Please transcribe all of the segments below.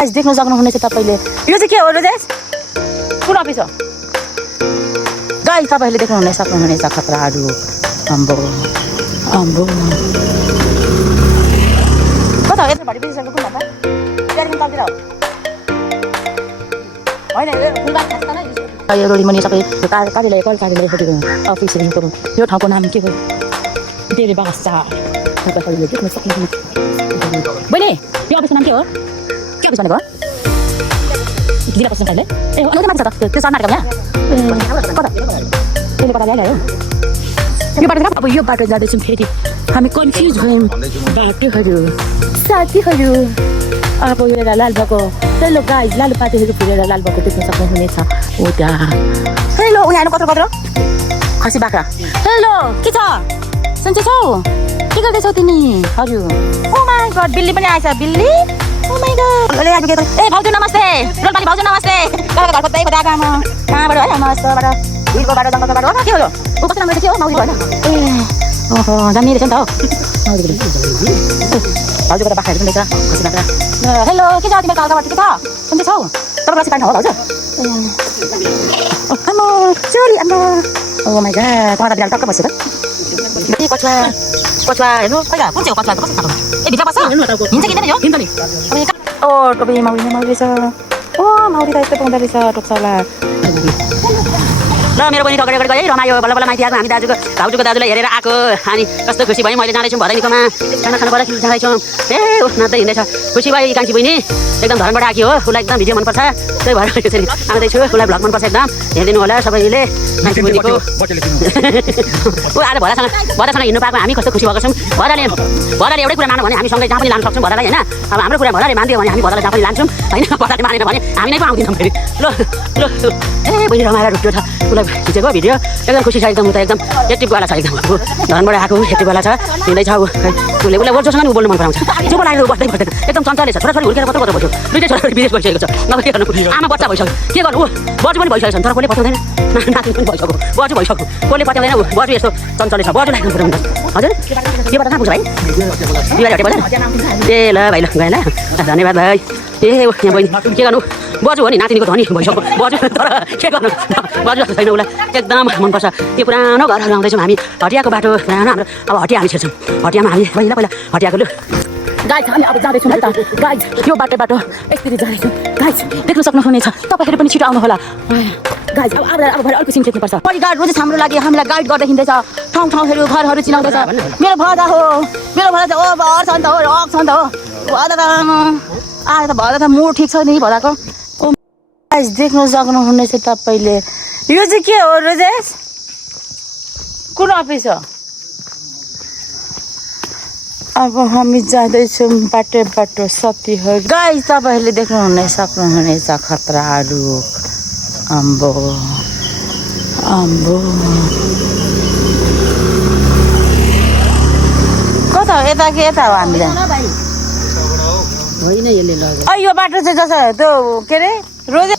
आज देख्न सक्नुहुनेछ तपाईँले यो चाहिँ के हो रोजेश कुन अफिस हो गाइस तपाईँले देख्नुहुने सक्नुहुनेछ खतराहरू अम्बो अम्बो कता हो यत्रो भरि बिर्सेको कुन भन्दा त्यहाँदेखि तलतिर हो होइन फुलबारी खास त नै यो रोडीमुनि सबै कार्यालय कल कार्यालयहरूको अफिसहरूको यो ठाउँको नाम के हो डेरे बासा तपाईँले देख्न सक्नुहुनेछ बहिनी यो अफिसको नाम के हो के अफिस भनेको जिल्ला प्रशासन कार्यालय ए अझै माथि छ त त्यो सर्नाटक यहाँ कता त्यसले कता ल्यायो यो बाटो अब यो बाटो जाँदैछौँ फेरि हामी कन्फ्युज भयौँ बाटोहरू साथीहरू अब यो लालबागको हेलो गाइज लालुपातेहरू फुलेर लालबागको देख्न सक्नुहुनेछ उता हेलो उनीहरू कत्रो कत्रो खसी बाख्रा हेलो के छ सन्चै छौ के गर्दैछौ तिमी हजुर ओ माई गड बिल्ली पनि आएछ बिल्ली ओ माई गड ए भाउजू नमस्ते रोलपाली भाउजू नमस्ते घर खोज्दै खोज्दै आमा कहाँबाट है मस्तबाट हिलको बाटो जङ्गलको बाटो के हो यो ऊ कस्तो राम्रो के हो माउली होइन ए ओहो जान्ने रहेछ नि त हौ भाउजूको त बाख्राहरू पनि रहेछ खसी बाख्रा हेलो के छ तिम्रो कालकाबाट के छ सन्चै छौ तपाईँ रक्सी पार्नु हो भाउजू आमा चोरी आमा ओ माई गड कहाँ त बिरालो टक्क बस्यो त ए कछुवा कछुवा हेर्नु पहिला कुन चाहिँ हो कछुवा त कस्तो खालको ए भित्र बस्छ हिँड्छ किन यो हिँड्छ नि ओ टोपी माउरी रहेछ ओ माउरी त यस्तो पाउँदो रहेछ टोक्छ होला ल मेरो बहिनी टगरे गए रमायो बल्ल बल्ल माथि आएको हामी भाउजूको दाजुलाई हेरेर आएको अनि कस्तो खुसी भयो मैले जाँदैछौँ भदैनीकोमा खाना खानु पर्दा जाँदैछौँ ए ऊ नाच्दै हिँड्दैछ खुसी भयो कान्छी बहिनी एकदम धरनबाट आएको हो उसलाई एकदम भिडियो मनपर्छ त्यही भएर त्यसरी आउँदैछु उसलाई भ्लग मनपर्छ एकदम हेरिदिनु होला सबैले कान्छी बहिनीको ऊ आज भरासँग हिँड्नु पाएको हामी कस्तो खुसी भएको छौँ भराले एउटै कुरा मान्यो भने हामी सँगै जहाँ पनि लान सक्छौँ भरालाई होइन अब हाम्रो कुरा भराले मानिदियो भने हामी भरालाई जहाँ पनि लान्छौँ होइन भराले मानेन भने हामी नै पो आउँदैनौँ फेरि ल ल ए बहिनी रमाएर रुट्यो छ उसलाई खिचेको भिडियो एकदम खुसी छ एकदम ऊ त एकदम एक्टिभवाला छ एकदम ऊ धनबाट आएको एक्टिभवाला छ हिँड्दैछ ऊ उसले जोसँग ऊ बोल्नु मन पराउँछ जो बोलाएर ऊ बस्दै बस्दैन एकदम चञ्चले छ छोराछोरी हुर्केर कस्तो कस्तो भइसक्यो दुइटै छोराछोरी विदेश गइसकेको छ नभए के गर्नु आमा बच्चा भइसक्यो के गर्नु ऊ बजु पनि भइसकेको छ तर कसले पठाउँदैन नाति पनि भइसक्यो बजु भइसक्यो कसले पठाउँदैन ऊ बजु यस्तो चञ्चले छ बजुलाई हेर्नु पर्छ हजुर यो बाटो कहाँ पुग्छ भाइ बिहारी हटे बजार ए ल भाइ ल गएन धन्यवाद भाइ ए यहाँ बहिनी के गर्नु बजु हो नि नातिनीको धनी भइसक्यो बजु तर के गर्नु बजु जस्तो छैन उसलाई एकदम मनपर्छ यो पुरानो घरहरू आउँदैछौँ हामी हटियाको बाटो पुरानो हाम्रो अब हटिया हामी छिर्छौँ हटियामा हामी पहिला हटियाको लु गाइज हामी अब जाँदैछौँ है त गाइज यो बाटो यसरी जाँदैछौँ गाइज देख्न सक्नुहुनेछ तपाईँहरू पनि छिटो आउनु होला गाइज अब भरे अर्को सिम खेप्नुपर्छ परिगार्ड रोज हाम्रो लागि हामीलाई गाइड गर्दै हिँड्दैछ ठाउँहरू घरहरू चिनाउँदैछ मेरो भदा हो मेरो भदा चाहिँ ओ भर छ नि त हो रक छ नि त हो भदा त आज त भदा त मुड ठिक छ नि भदाको गाइज देख्न सक्नुहुनेछ तपाईँले यो चाहिँ के हो रोजेश कुन अफिस हो अब हामी जाँदैछौँ बाटो साथीहरू गाइज तपाईँहरूले देख्नुहुने सक्नुहुनेछ खतराहरू अम्बो अम्बो कता हो यता कि यता हो हामीलाई होइन यसले लग्यो यो बाटो चाहिँ जस्तो त्यो के अरे रोज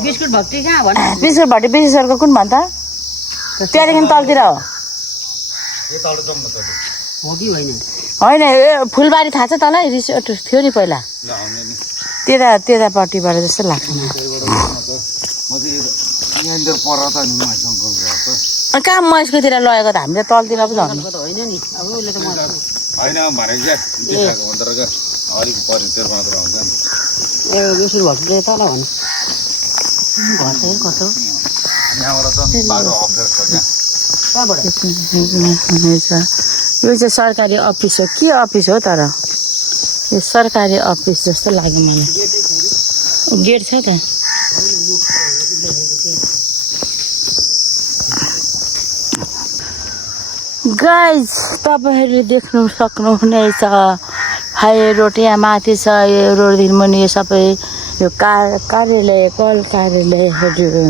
बिस्कुट भक्ति कहाँ भन्छ बिस्कुट भट्टी विशेषरको कुन भन्छ त्यहाँदेखि तलतिर हो होइन फुलबारी थाहा छ तँलाई रिसोर्ट थियो नि पहिला त्यतापट्टिबाट जस्तो लाग्छ कहाँ महेशकोतिर लगेको त हामीले तलतिर पो झन् यो चाहिँ सरकारी अफिस हो के अफिस हो तर यो सरकारी अफिस जस्तो लाग्यो मलाई गेट छ त गाइज तपाईँहरूले देख्नु सक्नुहुनेछ हाई रोड यहाँ माथि छ यो रोडदेखि मुनि यो सबै यो कार्यालय कल कार्यालयहरू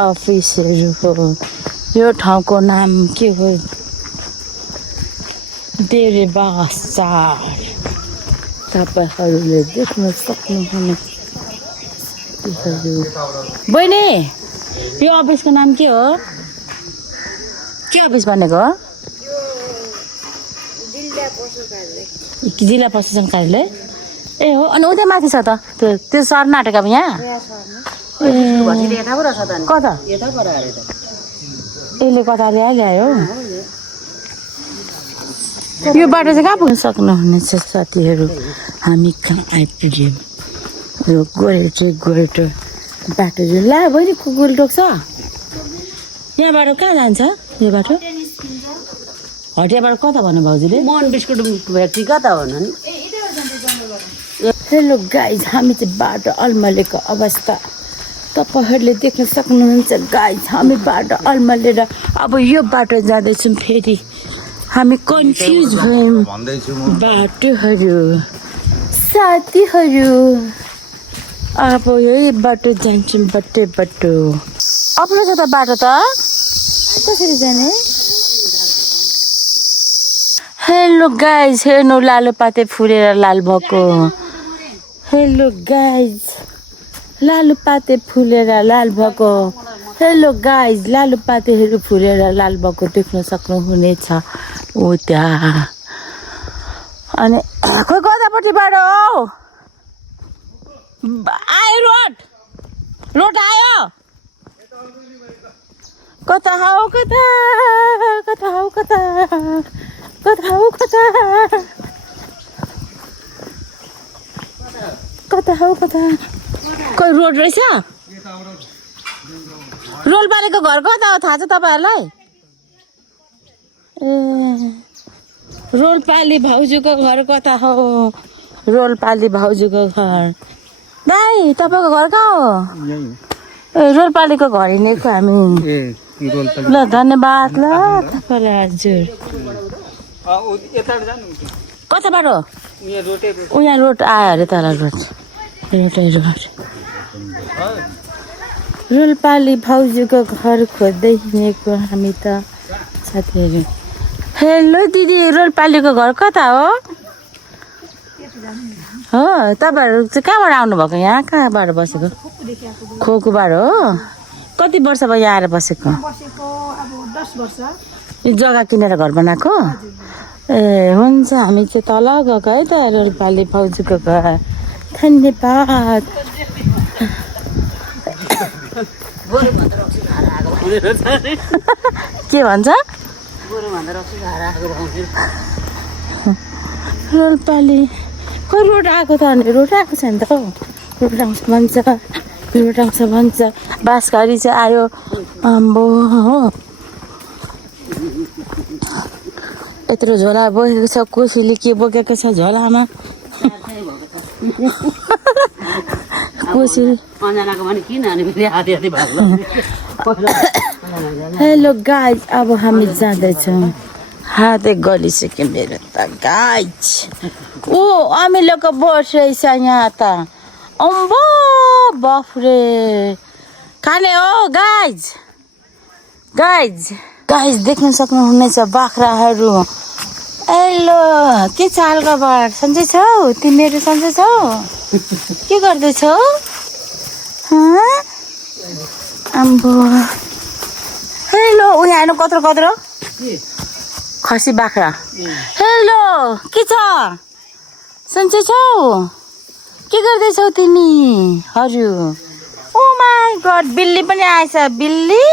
अफिसहरू हो यो ठाउँको नाम के हो डेरे बासा तपाईँहरूले देख्न सक्नुहुनेछ बहिनी यो अफिसको नाम के हो के अफिस भनेको हो जिल्ला प्रशासन कार्यालय ए हो अनि उतै माथि छ त त्यो सर्न आँटेको अब यहाँ कता यसले कता ल्यायो यो बाटो चाहिँ कहाँ पुग्न सक्नुहुनेछ साथीहरू हामी कहाँ आइपुग्यौँ यो गोरेटो बाटो चाहिँ ला बहिनी कुकुर टोक्छ यहाँबाट कहाँ जान्छ यो बाटो हटियाबाट कता भन्नु भाउजूले मन बिस्कुट फ्याक्ट्री कता भन्नु नि हेलो गाइज हामी चाहिँ बाटो अल्मलेको अवस्था तपाईँहरूले देख्न सक्नुहुन्छ गाइज हामी बाटो अल्मलेर अब यो बाटो जाँदैछौँ फेरि हामी कन्फ्युज भयौँ बाटोहरू साथीहरू अब यही बाटो जान्छौँ बाटो अप्रो छ त बाटो त कसरी जाने हेलो गाइज हेर्नु लालुपाते फुलेर लाल भएको हेलो गाइज लालुपाते फुलेर लाल भएको हेलो गाइज लालुपातेहरू फुलेर लाल भएको देख्न सक्नुहुनेछ ओ त्यहाँ अनि खोइ कतापट्टिबाट हो आयो रोड आयो कता हौ कता कोही रोड रहेछ रोलपालेको घर कता हो थाहा छ तपाईँहरूलाई ए रोलपाली भाउजूको घर कता हो रोलपाली भाउजूको घर दाइ तपाईँको घर कहाँ हो ए रोलपालीको घर हिँडेको हामी ल धन्यवाद ल तपाईँलाई हजुर कताबाट हो उहाँ रोड आयो अरे तल रोड रोलपाली भाउजूको घर खोज्दै हिँडेको हामी त साथीहरू हेलो दिदी रोलपालीको घर कता हो तपाईँहरू चाहिँ कहाँबाट आउनुभएको यहाँ कहाँबाट बसेको खोकुबाट हो कति वर्ष भयो यहाँ आएर बसेको यो जग्गा किनेर घर बनाएको ए हुन्छ हामी चाहिँ तल गएको है त रोलपाली भाउजूको घर धन्यवाद के भन्छ रोलपाली खोइ रोड आएको त अनि रोड आएको छैन त हौ रोड आउँछ भन्छ बाँसघारी चाहिँ आयो आम्बो हो यत्रो झोला बोकेको छ कोसीले के बोकेको छ झोलामा हेलो गाइज अब हामी जाँदैछौँ हात गलिसक्यो मेरो त गाइज ओ अमिलोको बोट रहेछ यहाँ त अम्बो बफरे खाने हो गाइज देख्न सक्नुहुनेछ बाख्राहरू हेलो के छ हालखबर सन्चै छौ तिमीहरू सन्चै छौ के गर्दैछौ आम्बो हेलो उहाँ हेर्नु कत्रो खसी बाख्रा हेलो के छ सन्चै छौ के गर्दैछौ तिमी हजुर ओ माई गड बिल्ली पनि आएछ बिल्ली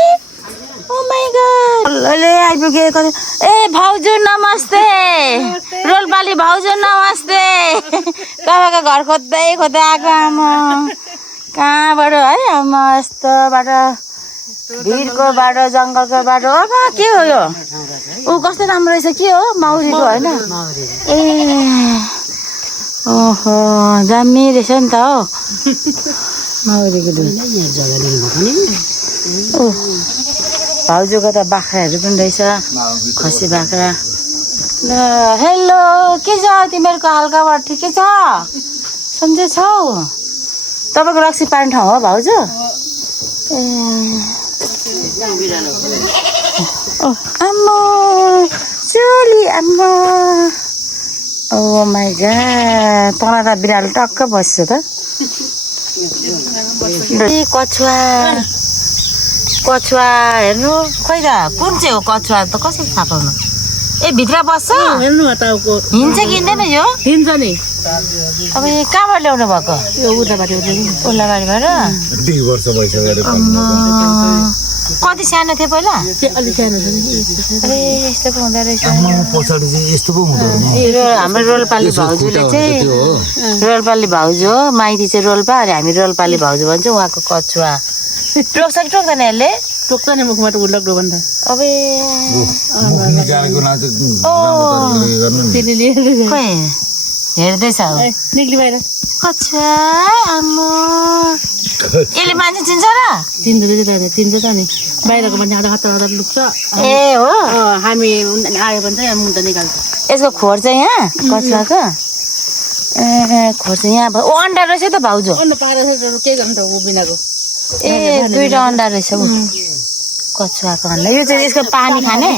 ओ माई गड आइपुगेको ए भाउजू नमस्ते रोलपाली भाउजू नमस्ते तपाईँको घर खोज्दै आएको आमा कहाँबाट है आमा यस्तोबाट भिरको बाटो जङ्गलको बाटो के हो यो ऊ कस्तो राम्रो रहेछ के हो माउरीको होइन ए ओहो दामी रहेछ नि त हो माउरीको दुध ओ भाउजूको त बाख्राहरू पनि रहेछ खसी बाख्रा ल हेलो के छ तिमीहरूको हालखबर ठिकै छ सन्चै छौ तपाईँको रक्सी पार्ने ठाउँ हो भाउजू ए आम्मा चोली आम्मा ओ माई गॉड तल त बिरालो टक्क बस्छ त कछुवा हेर्नु खोइ त कुन चाहिँ हो कछुवा त कसरी थाहा पाउनु ए भित्र बस्छ हेर्नु न टाउको हिँड्छ कि हिँड्दैन यो हिँड्छ नि अब यो कहाँबाट ल्याउनु भएको यो उताबाट ओल्लाबारीबाट 2 वर्ष भइसक्यो कति सानो थियो पहिला अलि सानो छ नि अरे यस्तो पो हुँदो रहेछ पछाडि चाहिँ यस्तो पो हुँदो हाम्रो रोल्पाली भाउजूले चाहिँ रोल्पाली भाउजू हो माइती चाहिँ रोल्पा अरे हामी रोल्पाली भाउजू भन्छौँ उहाँको कछुवा टोक्छ कि टोक्दैन यसले टोक्छ नि मुखबाट उल्लग्दो भन्दा अबे निकालेको नाच गर्नु नि त्यसले लिएर खोइ हेर्दैछ निक्ली बाहिर कछुवा आम्मो यसले मान्छे चिन्छ र चिन्छ त नि बाहिरको मान्छे आधा हतार लुक्छ ए हो हामी आयो भने चाहिँ मुन्टा निकाल्छ यसको खोर चाहिँ यहाँ कछुवाको ए खोर चाहिँ यहाँ ओ अन्डा रहेछ त भाउजू अन्त पारेर के गर्नु त ऊ बिनाको ए 2टा अन्डा रहेछ ऊ कछुवाको अन्डा यो चाहिँ यसको पानी खाने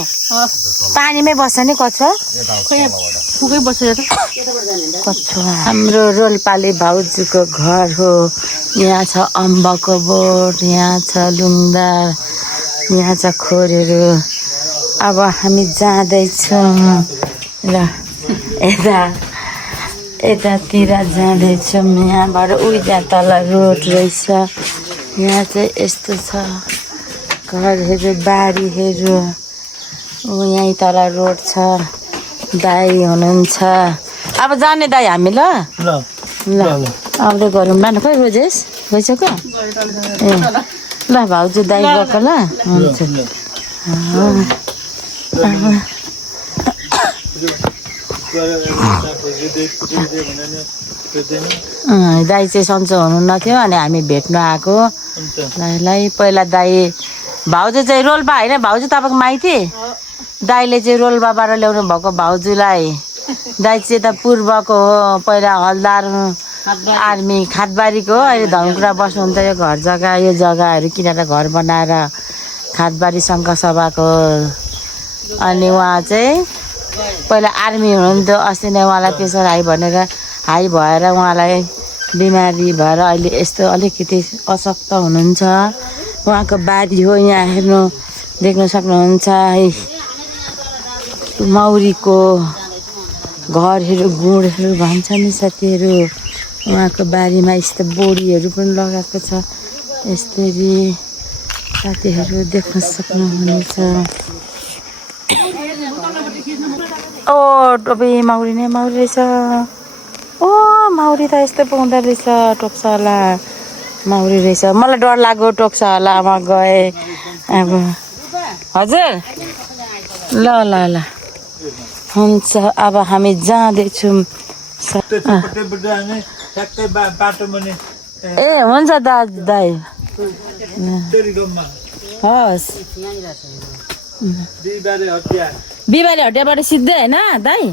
पानीमै बस्छ नि कछुवा फुकै बसेर कछुवा हाम्रो रोल्पाले भाउजूको घर हो यहाँ छ अम्बकको बोट यहाँ छ लुङदार यहाँ छ खोरहरू अब हामी जाँदैछौँ र यतातिर जाँदैछौँ यहाँबाट उता तल रोड रहेछ यहाँ चाहिँ यस्तो छ घरहरू बारीहरू यहीँ तल रोड छ दाई हुनुहुन्छ अब जाने दाई हामी ल आउँदै गरौँ ल खोइ रोजेस गइसक्यो ए ल भाउजू दाई गएको ल हुन्छ दाई चाहिँ सन्चो हुनुहुन्न थियो अनि हामी भेट्न आएको दाईलाई पहिला दाई भाउजू चाहिँ रोल्पा होइन भाउजू तपाईँको माइती दाईले चाहिँ रोल्पाबाट ल्याउनु भएको भाउजूलाई दाई चाहिँ त पूर्वको हो पहिला हलदार आर्मी खादबारीको हो अहिले धनकुटा बस्नुहुन्छ यो घर जग्गा यो जग्गाहरू किनेर घर बनाएर खादबारी सङ्घ सभाको अनि उहाँ चाहिँ पहिला आर्मी हुनुहुन्थ्यो अस्ति नै उहाँलाई प्रेसर हाई भनेर हाई भएर उहाँलाई बिमारी भएर अहिले यस्तो अलिकति अशक्त हुनुहुन्छ उहाँको बारी हो यहाँ हेर्नु देख्न सक्नुहुन्छ मौरीको घरहरू गुडहरू भन्छ नि साथीहरू उहाँको बारीमा यस्तो बोडीहरू पनि लगाएको छ यसरी साथीहरू देख्न सक्नुहुनेछ ओ टोपी माउरी नै माउरी रहेछ ओ माउरी त यस्तो पो हुँदो रहेछ टोक्छ होला माउरी रहेछ मलाई डर लाग्यो टोक्छ होला म गएँ अब हजुर ल ल ल हुन्छ अब हामी जाँदैछौँ ए हुन्छ दाई हस् बिहिबारे हटियाबाट सिधै होइन दाई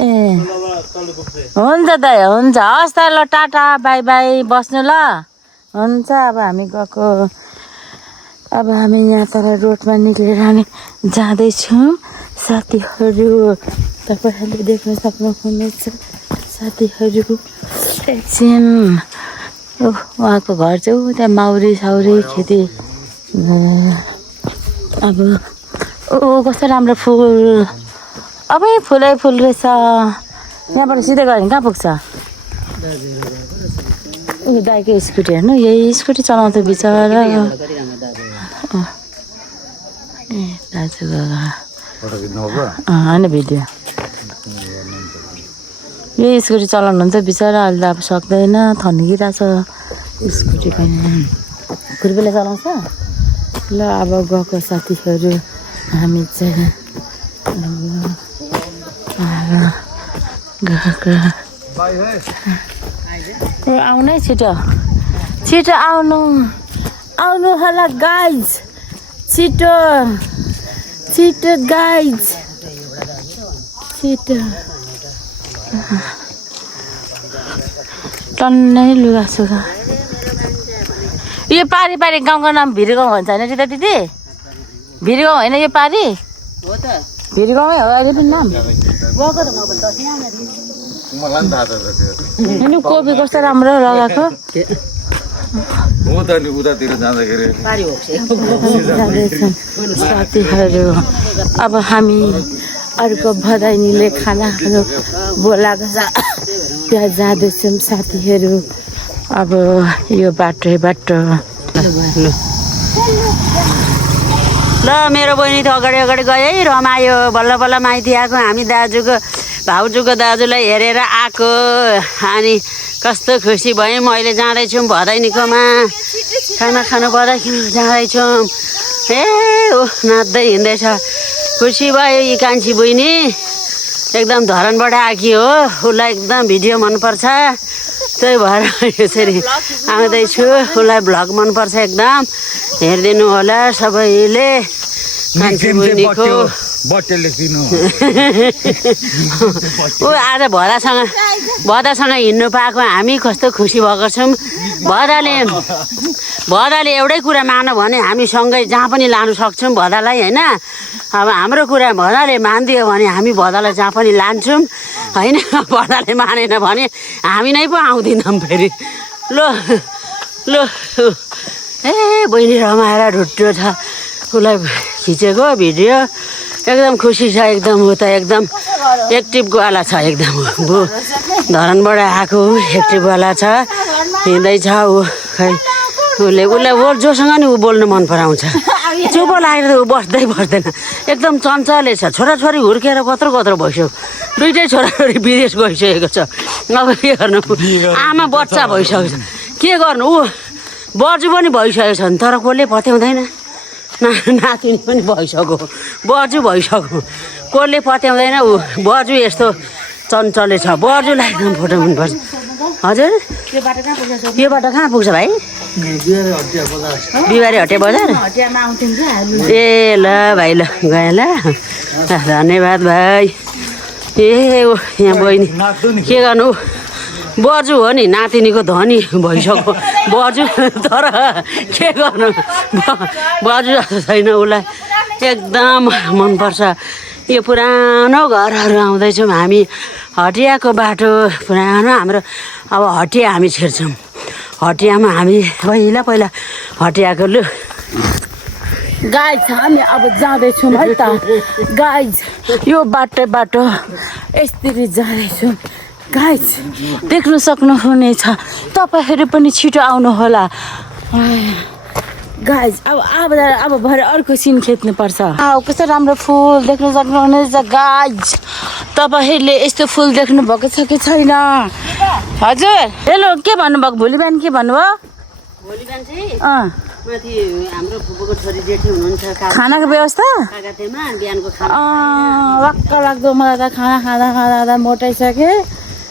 ए हुन्छ दाई हुन्छ हस् त ल टाटा बाई बाई बस्नु ल हुन्छ अब हामी गएको अब हामी यहाँ तर रोडमा निक्लेर हामी जाँदैछौँ साथीहरू तपाईँहरूले देख्न सक्नुहुनेछ साथीहरू एकछिन उहाँको घर चाहिँ त्यहाँ माउरी साउरी खेती अब कस्तो राम्रो फुल अब फुलै फुल रहेछ यहाँबाट सिधै गयो भने कहाँ पुग्छ दाइको स्कुटी हेर्नु यही स्कुटी चलाउँछ बिचरा ए दाजुको होइन भिडियो यही स्कुटी चलाउनुहुन्छ बिचरा अहिले त अब सक्दैन थन्किरहेछ स्कुटी पनि खुर्पीले चलाउँछ ल अब गएको साथीहरू हामी चाहिँ गएको आउनै छिटो छिटो आउनु आउनु होला गाइज छिटो छिटो गाइज छिटो टन्नै लुगा सुगा यो पारी पारी गाउँको नाम भिरगाउँ भन्छ होइन दिदी दिदी भिरगाउँ होइन यो पारी हो त भिरगाउँमै हो अहिले पनि नाम कोपी कस्तो राम्रो लगाएको हो त नि उतातिर जाँदाखेरि जाँदैछौँ साथीहरू। अब हामी अर्को भदैनीले खानाहरू बोलाएको छ त्यहाँ जाँदैछौँ साथीहरू। अब यो बाटो ल मेरो बहिनी त अगाडि अगाडि गयो है, रमायो बल्ल बल्ल माइती आएको। हामी दाजुको भाउजूको दाजुलाई हेरेर आएको अनि कस्तो खुसी भएँ। म अहिले जाँदैछौँ भदैनीकोमा खाना खानु जाँदैछौँ। ए ओ नाच्दै हिँड्दैछ, खुसी भयो। यी कान्छी बहिनी एकदम धरानबाट आएकी हो, उसलाई एकदम भिडियो मनपर्छ, त्यही भएर यसरी आउँदैछु। उसलाई भ्लग मनपर्छ एकदम, हेरिदिनु होला सबैले कान्छी बहिनीको। ऊ आज भदासँग हिँड्नु पाएको हामी कस्तो खुसी भएको छौँ। भदाले एउटै कुरा मान्यो भने हामी सँगै जहाँ पनि लानु सक्छौँ भदालाई, होइन। अब हाम्रो कुरा भदाले मानिदियो भने हामी भदालाई जहाँ पनि लान्छौँ, होइन। भदाले मानेन भने हामी नै पो आउँदैनौँ फेरि। ल ए बहिनी रमाएर ढुट्टो छ, उसलाई खिचेको भिडियो। एकदम खुसी छ एकदम। ऊ त एकदम एक्टिभवाला छ एकदम। धरानबाट आएको एक्टिभवाला छ, हिँड्दैछ ऊ। खै उसलाई जोसँग नि ऊ बोल्नु मन पराउँछ। चुप लागेर त ऊ बस्दैन, एकदम चञ्चले छ। छोराछोरी हुर्केर कत्रो भइसक्यो, दुइटै छोराछोरी विदेश गइसकेको छ। अब के गर्नु, आमा बच्चा भइसकेको छ, के गर्नु। ऊ बजु पनि भइसकेको छ नि, तर कसले पत्याउँदैन। नातिनी पनि भइसक्यो, बजु भइसक्यो, कसले पत्याउँदैन। ऊ बजु यस्तो चञ्चले छ, बजुलाई एकदम फोटो मनपर्छ। हजुर यो बाटो कहाँ पुग्छ भाइ? बिहिबारे हटिया बजार। ए ल भाइ, ल गएँ ल, धन्यवाद भाइ। ए ओ यहाँ बहिनी के गर्नु, बजु हो नि, नातिनीको धनी भइसक्यो बजु, तर के गर्नु बजु जस्तो छैन। उसलाई एकदम मनपर्छ। यो पुरानो घरहरू आउँदैछौँ हामी, हटियाको बाटो पुरानो हाम्रो। अब हटिया हामी छिर्छौँ, हटियामा हामी पहिला हटियाको। लु गाइज हामी अब जाँदैछौँ है त गाइज। यो बाटो यसरी जाँदैछौँ गाइज, देख्नु सक्नुहुनेछ। तपाईँहरू पनि छिटो आउनु होला गाइज। अब भरे अर्को सिन खिच्नुपर्छ। कस्तो राम्रो फुल देख्नु सक्नुहुनेछ गाइज। तपाईँहरूले यस्तो फुल देख्नु भएको छ कि छैन? हजुर हेलो, के भन्नुभएको? भोलि बिहान के भन्नुभयो? भोलि बिहान चाहिँ माथि हाम्रो फुपूको छोरी जेठी हुनुहुन्छ, खानाको व्यवस्था बिहानको वाक्क लाग्दो। मलाई त खाना खाँदा मोटाइसकेँ।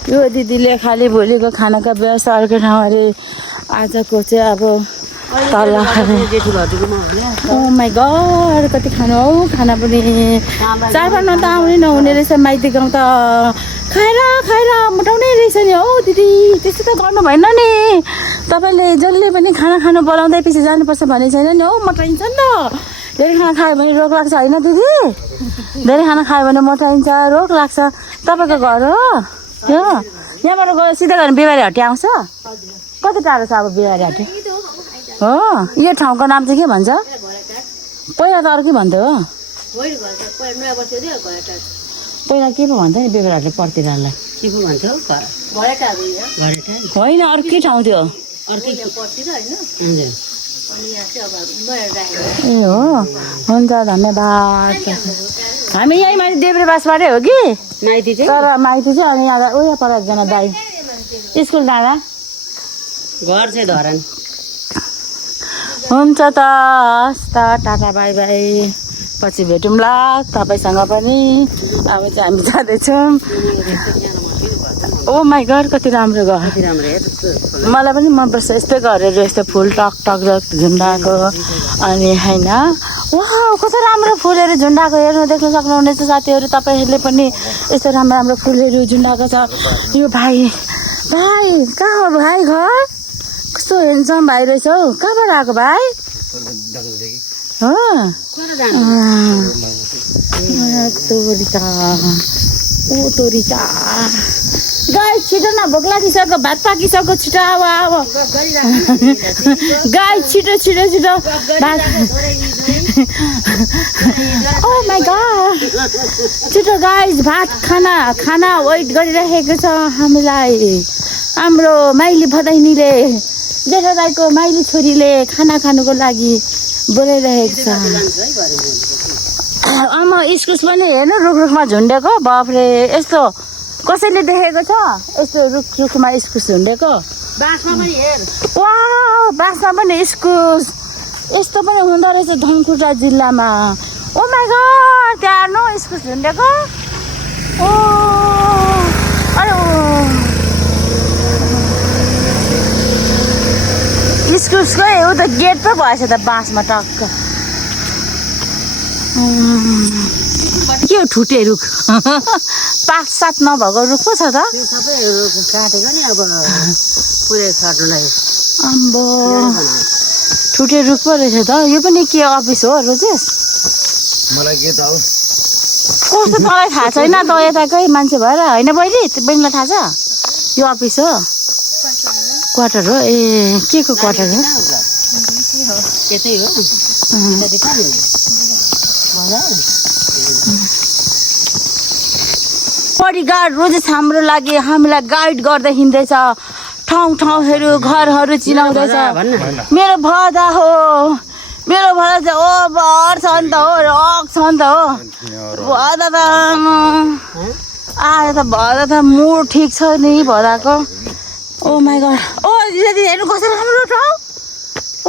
यो दिदीले खालि भोलिको खानाको व्यवस्था अर्को ठाउँ अरे। आजको चाहिँ अब तल। ओ माई गड, कति खानु हौ, खाना पनि 4-5 त आउने नहुने रहेछ। माइती गाउँ त खाएर मोटाउने रहेछ नि हौ दिदी। त्यस्तो त गर्नु भएन नि। तपाईँले जसले पनि खाना खानु बोलाउँदै पछि जानुपर्छ भन्ने छैन नि हौ, मोटाइन्छ नि त। धेरै खाना खायो भने रोग लाग्छ, होइन दिदी? धेरै खाना खायो भने मोटाइन्छ, रोग लाग्छ। तपाईँको घर हो यो? यहाँबाट गयो सिधै गएर बिहिबारे हटिया आउँछ? कति टाढो छ अब बिहिबारे हटिया? हो, यो ठाउँको नाम चाहिँ के भन्छ? पहिला त अर्कै भन्थ्यो हो, पहिला के पो भन्छ नि बिहिबारे हटिया पर्तिरलाई? के पो भन्छ होइन, अर्कै ठाउँ थियो। ए हो, हुन्छ धन्यवाद। हामी यहीँ माथि देब्रेबासबाटै हो कि माइती चाहिँ, तर माइती चाहिँ अनि यहाँ उयो पर एकजना दाइ स्कुल जाँदा। घर चाहिँ धरान। हुन्छ त, हस् त, टाटा बाई बाई, पछि भेटौँला तपाईँसँग पनि। अब चाहिँ हामी जाँदैछौँ। ओ माई गड, कति राम्रो घर। मलाई पनि मनपर्छ यस्तै घरहरू, यस्तो फुल टक झुन्डाएको। अनि होइन, वाह कस्तो राम्रो फुलहरू झुन्डाएको हेर्नु, देख्नु सक्नुहुनेछ साथीहरू। तपाईँहरूले पनि यस्तो राम्रो फुलहरू झुन्डाएको छ। यो भाइ कहाँ हो भाइ घर? कस्तो हेन्सम भाइ रहेछ हौ। कहाँबाट आएको भाइ? हो तोरिका गाई छिटो न भोक लागिसक्यो भात पाकिसक्यो छिटो अब गाई छिटो छिटो छिटो भात ओ माई गॉड छिटो गाइस भात खाना वेट गरिरहेको छ हामीलाई हाम्रो माइली भदैनीले जेठा दाइको माइली छोरीले खाना खानुको लागि बोलाइरहेको छ आमा इस्कुस पनि हेर्नु रुखमा झुन्डेको बाफरे यस्तो कसैले देखेको छ यस्तो रुखमा इस्कुस झुन्डेको बाँसमा पनि इस्कुस यस्तो पनि हुँदो रहेछ धनकुटा जिल्लामा ओ माई गॉड त्यहाँ नो इस्कुस झुन्डेको ओ अरे इस्कुसको हो त गेट पो भएछ त बाँसमा टक्क के हो ठुटे रुख 5-7 नभएको रुख पो छ त सबै काटेको नि अब पुरै छाट्नुलाई अम्बो ठुटे रुख पो रहेछ त यो पनि के अफिस हो रोजेस मलाई के थाहा हो कस्तो तँलाई थाहा छैन त यताकै मान्छे भएर होइन बहिनी बहिनीलाई थाहा छ यो अफिस हो क्वार्टर हो ए के को क्वार्टर हो यतै हो बडीगार्ड रोजेस हाम्रो लागि हामीलाई गाइड गर्दै हिँड्दैछ ठाउँहरू घरहरू चिनाउँदैछ मेरो भदा हो मेरो भदा चाहिँ ओभर छ नि त हो रक छ नि त हो भदा त आज त भदा त मुड ठिक छ नि भदाको ओ माई गॉड ओ दिदी हेर्नु कस्तो राम्रो ठाउँ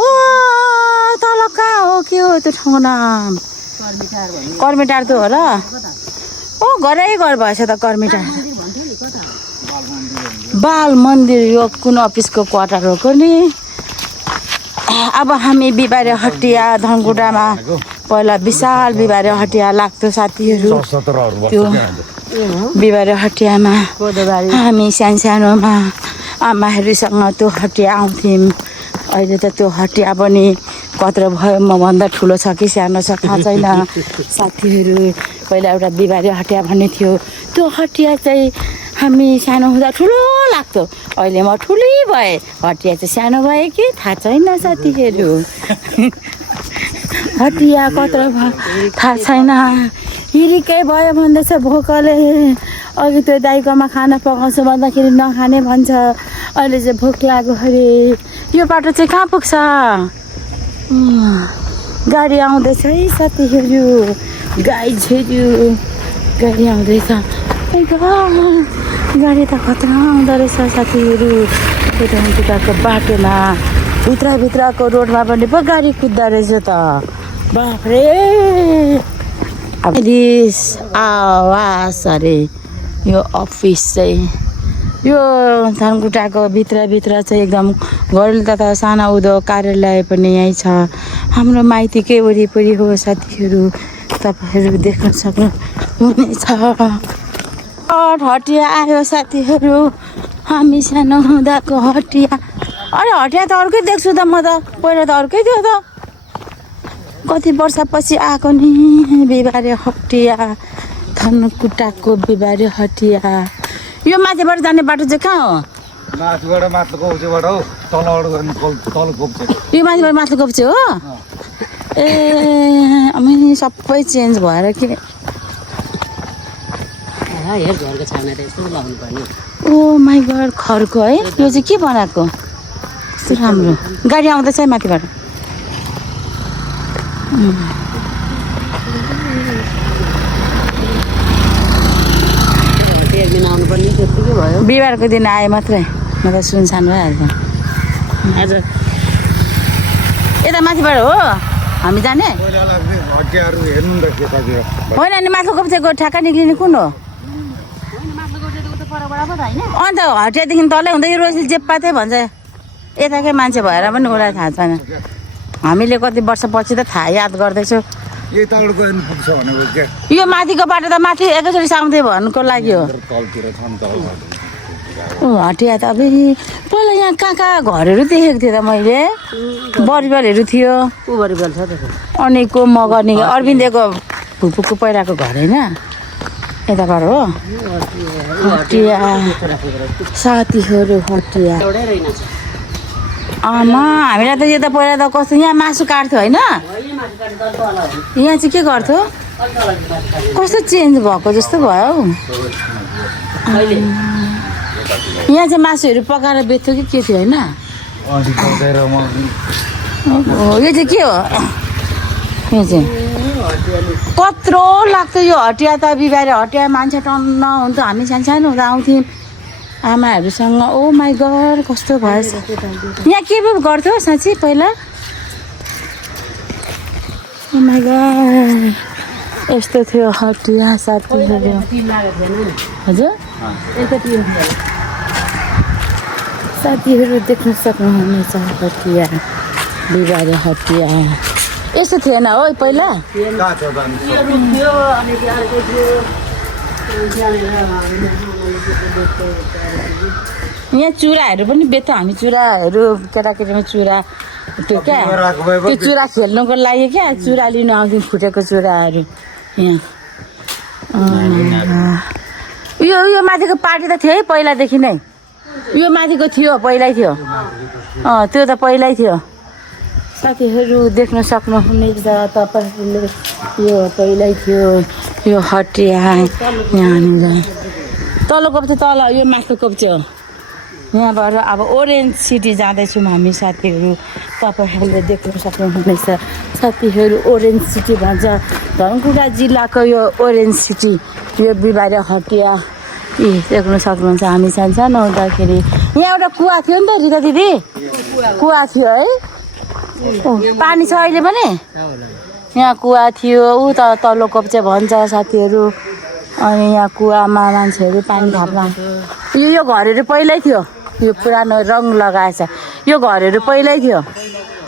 ओ तल कहाँ हो के हो त्यो ठाउँको नाम कर्मेटार त हो र ओ घरै घर भएछ त कर्मेटार बाल मन्दिर यो कुन अफिसको क्वार्टर हो नि अब हामी बिहिबारे हटिया धनकुटामा पहिला विशाल बिहिबारे हटिया लाग्थ्यो साथीहरू त्यो बिहिबारे हटियामा हामी सानोमा आमाहरूसँग त्यो हटिया आउँथ्यौँ अहिले त त्यो हटिया पनि कत्रो भयो मभन्दा ठुलो छ कि सानो छ थाहा छैन साथीहरू पहिला एउटा बिहिबारे हटिया भन्ने थियो त्यो हटिया चाहिँ हामी सानो हुँदा ठुलो लाग्थ्यो अहिले म ठुलै भएँ हटिया चाहिँ सानो भएँ कि थाहा छैन साथीहरू हटिया कत्रो भयो थाहा छैन हिरिकै भयो भन्दैछ भोकले अघि त्यो दाइकोमा खाना पकाउँछु भन्दाखेरि नखाने भन्छ अहिले चाहिँ भोक लाग्यो अरे यो बाटो चाहिँ कहाँ पुग्छ गाडी आउँदैछ है साथीहरू गाइजहरू गाडी आउँदैछ गाडी त खतरा आउँदो रहेछ साथीहरू त्यो धनकुटाको बाटोमा भित्रको रोडमा पनि पो गाडी कुद्दो रहेछ त बाफ्रे दिस आवास अरे यो अफिस चाहिँ यो धनकुटाको भित्र चाहिँ एकदम घरेलु तथा साना उद्योग कार्यालय पनि यहीँ छ हाम्रो माइतीकै वरिपरि हो साथीहरू तपाईँहरू देख्न सक्नुहुनेछ हटिया आयो साथीहरू हामी सानो हुँदाको हटिया अरे हटिया त अर्कै देख्छु त म त पहिला त अर्कै थियो त कति वर्षपछि आएको नि बिहिबारे हटिया धनकुटाको बिहिबारे हटिया यो माथिबाट जाने बाटो चाहिँ कहाँ हो माथिबाट माथि कोप्चेबाट हो तलबाट गयो तल कोप्चे यो माथिबाट माथि कोप्चे हो ए अनि सबै चेन्ज भएर के हेर घरको छाना त यस्तो लगाउनु पर्ने ओ माई गड खरको है यो चाहिँ के बनाएको यस्तो राम्रो गाडी आउँदैछ है माथिबाट बिहिबारको दिन आए मात्रै म त सुनसान भइहाल्छ आज यता माथिबाट हो हामी जाने हटियाहरू हेर्नु त केटातिर होइन अनि माथिल्लो कोप्चेको ठ्याक्का निक्लिने कुन हो अन्त हटियादेखि तलै हुँदै रोसी जेप्पा चाहिँ भन्छ यताकै मान्छे भएर पनि उसलाई थाहा छैन हामीले कति वर्षपछि त थाहा याद गर्दैछौँ यताबाट गयो भने पुग्छ भनेको के यो माथिको बाटो त माथि एकैचोटि साउँदै भन्नुको लागि हो तलतिर छ नि त ओ हटिया त अब पहिला यहाँ कहाँ घरहरू देखेको थिएँ त मैले बरिवालहरू थियो ऊ बरिवाल छ त अनिको मगनी अरविन्दको फुपूको पहिलाको घर होइन यताबाट हो हटिया साथीहरू हटिया एउटै रहेनछ आमा हामीलाई त यो त पहिला त कस्तो यहाँ मासु काट्थ्यो होइन यहाँ चाहिँ के गर्थ्यो कस्तो चेन्ज भएको जस्तो भयो हौ यहाँ चाहिँ मासुहरू पकाएर बेच्थ्यो कि के थियो होइन अनि पाउँदैन म यो चाहिँ के हो यो चाहिँ कत्रो लाग्छ यो हटिया त बिहिबारे हटिया मान्छे टन्न हुन्छ हामी सानो हुँदा आउँथ्यौँ आमाहरूसँग ओ माई गड कस्तो भएछ यहाँ के पो गर्थ्यो साँच्ची पहिला ओ माई गड यस्तो थियो हटिया साथीहरू हजुर साथीहरू देख्न सक्नुहुनेछ हटिया बिहिबारे हटिया यस्तो थिएन हो पहिला कहाँ छ जानु यहाँ चुराहरू पनि बेच्थ्यौँ हामी चुराहरू केटाकेटीमा चुरा त्यो क्या त्यो चुरा खेल्नुको लागि क्या चुरा लिन आउँथ्यौँ फुटेको चुराहरू यहाँ यो यो माथिको पार्टी त थियो है पहिलादेखि नै यो माथिको थियो पहिल्यै थियो त्यो त पहिल्यै थियो साथीहरू देख्न सक्नुहुनेछ तपाईँहरूले यो पहिल्यै थियो यो हटिया यहाँनिर तल्लो कप्चे तल यो माथिल्लो कप्चे हो यहाँबाट अब ओरेन्ज सिटी जाँदैछौँ हामी साथीहरू तपाईँहरूले देख्न सक्नुहुनेछ साथीहरू ओरेन्ज सिटी भन्छ धनकुटा जिल्लाको यो ओरेन्ज सिटी यो बिहिबारे हटिया देख्न सक्नुहुन्छ हामी सानो हुँदाखेरि यहाँ एउटा कुवा थियो नि त रिता दिदी कुवा थियो है पानी छ अहिले पनि यहाँ कुवा थियो ऊ त तल्लो कप्चे भन्छ साथीहरू अनि यहाँ कुवामा मान्छेहरू पानी थाप्न यो घरहरू पहिल्यै थियो यो पुरानो रङ लगाएछ यो घरहरू पहिल्यै थियो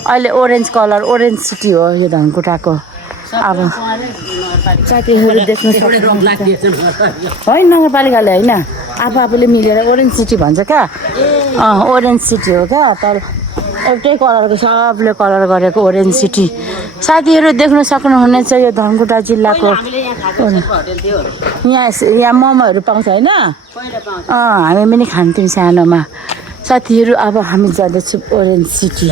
अहिले ओरेन्ज कलर ओरेन्ज सिटी हो यो धनकुटाको अब साथीहरू देख्न सक्नुहुन्छ होइन नगरपालिकाले होइन आफूले मिलेर ओरेन्ज सिटी भन्छ क्या ओरेन्ज सिटी हो क्या तर एउटै कलरको सबले कलर गरेको ओरेन्ज सिटी साथीहरू देख्न सक्नुहुनेछ यो धनकुटा जिल्लाको यहाँ मोमोहरू पाउँछ होइन हामी पनि खान्थ्यौँ सानोमा साथीहरू अब हामी जाँदैछौँ ओरेन्ज सिटी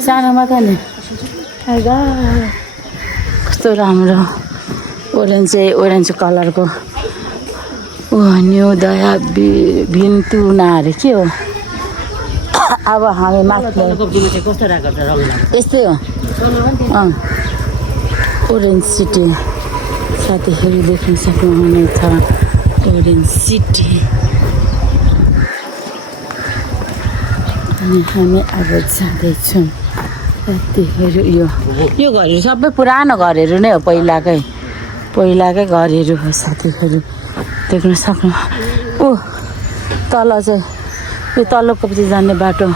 सानोमा त नि कस्तो राम्रो ओरेन्ज कलरको न्यु दया भिन्तुनाहरू के हो अब हामी माथि यस्तै हो ओरेन्ज सिटी साथीहरू देख्न सक्नुहुनेछ ओरेन्ज सिटी अनि हामी अब जाँदैछौँ साथीहरू यो घरहरू सबै पुरानो घरहरू नै हो पहिलाकै घरहरू हो साथीहरू देख्न सक्नु ओ तल चाहिँ यो तल्लो कप्चे जाने बाटो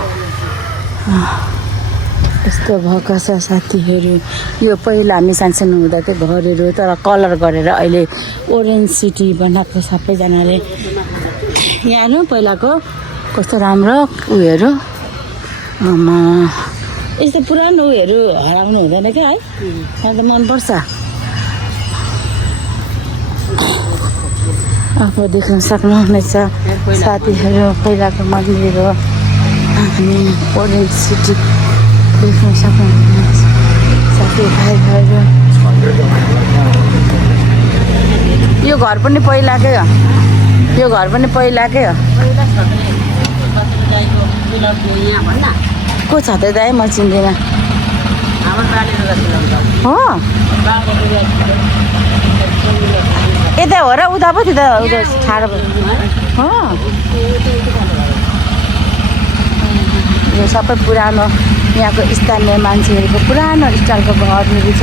यस्तो भएको छ साथीहरू यो पहिला हामी सानो हुँदा चाहिँ घरहरू तर कलर गरेर अहिले ओरेन्ज सिटी बनाएको सबैजनाले यहाँ पहिलाको कस्तो राम्रो उयोहरू यस्तो पुरानो उयोहरू हराउनु हुँदैन क्या है मलाई त मनपर्छ अब देख्न सक्नुहुनेछ साथीहरू पहिलाको मन्दिर हो अनि ओरेन्ज सिटी देख्न सक्नुहुनेछ साथीभाइहरू यो घर पनि पहिलाकै हो को छ त दाइ म चिन्दिनँ हो यता हो र उता पो थियो त उता ठाडो हो यो सबै पुरानो यहाँको स्थानीय मान्छेहरूको पुरानो स्टाइलको घरहरू छ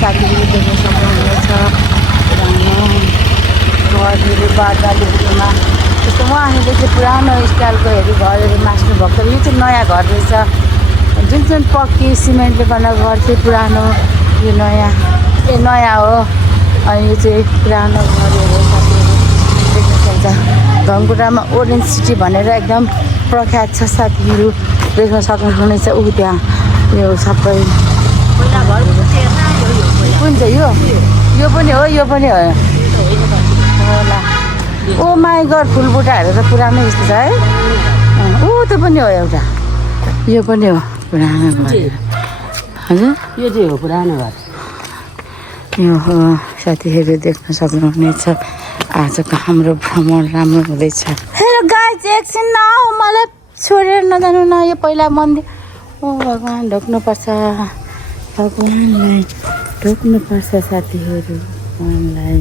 साथीहरू देख्न सक्नुहुनेछ पुरानो घरहरू बाटालीहरूमा त्यस्तो उहाँहरूले चाहिँ पुरानो स्टाइलकोहरू घरहरू मास्नु भएको यो चाहिँ नयाँ घर रहेछ जुन पक्की सिमेन्टले बनाएको घर चाहिँ पुरानो यो नयाँ हो अनि यो चाहिँ पुरानो घरहरू साथीहरू देख्न सक्छ धनकुटामा ओरेन्ज सिटी भनेर एकदम प्रख्यात छ साथीहरू देख्न सक्नुहुनेछ ऊ त्यहाँ यो सबै कुन चाहिँ यो पनि हो होला ओ माई गड फुलबुटाहरू त पुरानै जस्तो छ है ऊ त्यो पनि हो एउटा यो पनि हो पुरानो घर हजुर यो चाहिँ हो पुरानो घर यो हो साथीहरू देख्न सक्नुहुनेछ आजको हाम्रो भ्रमण राम्रो हुँदैछ हेलो गाइज एकछिन न मलाई छोडेर नजानु न यो पहिला मन्दिर ओ भगवान् ढोक्नुपर्छ भगवान्लाई ढोक्नुपर्छ साथीहरू भगवान्लाई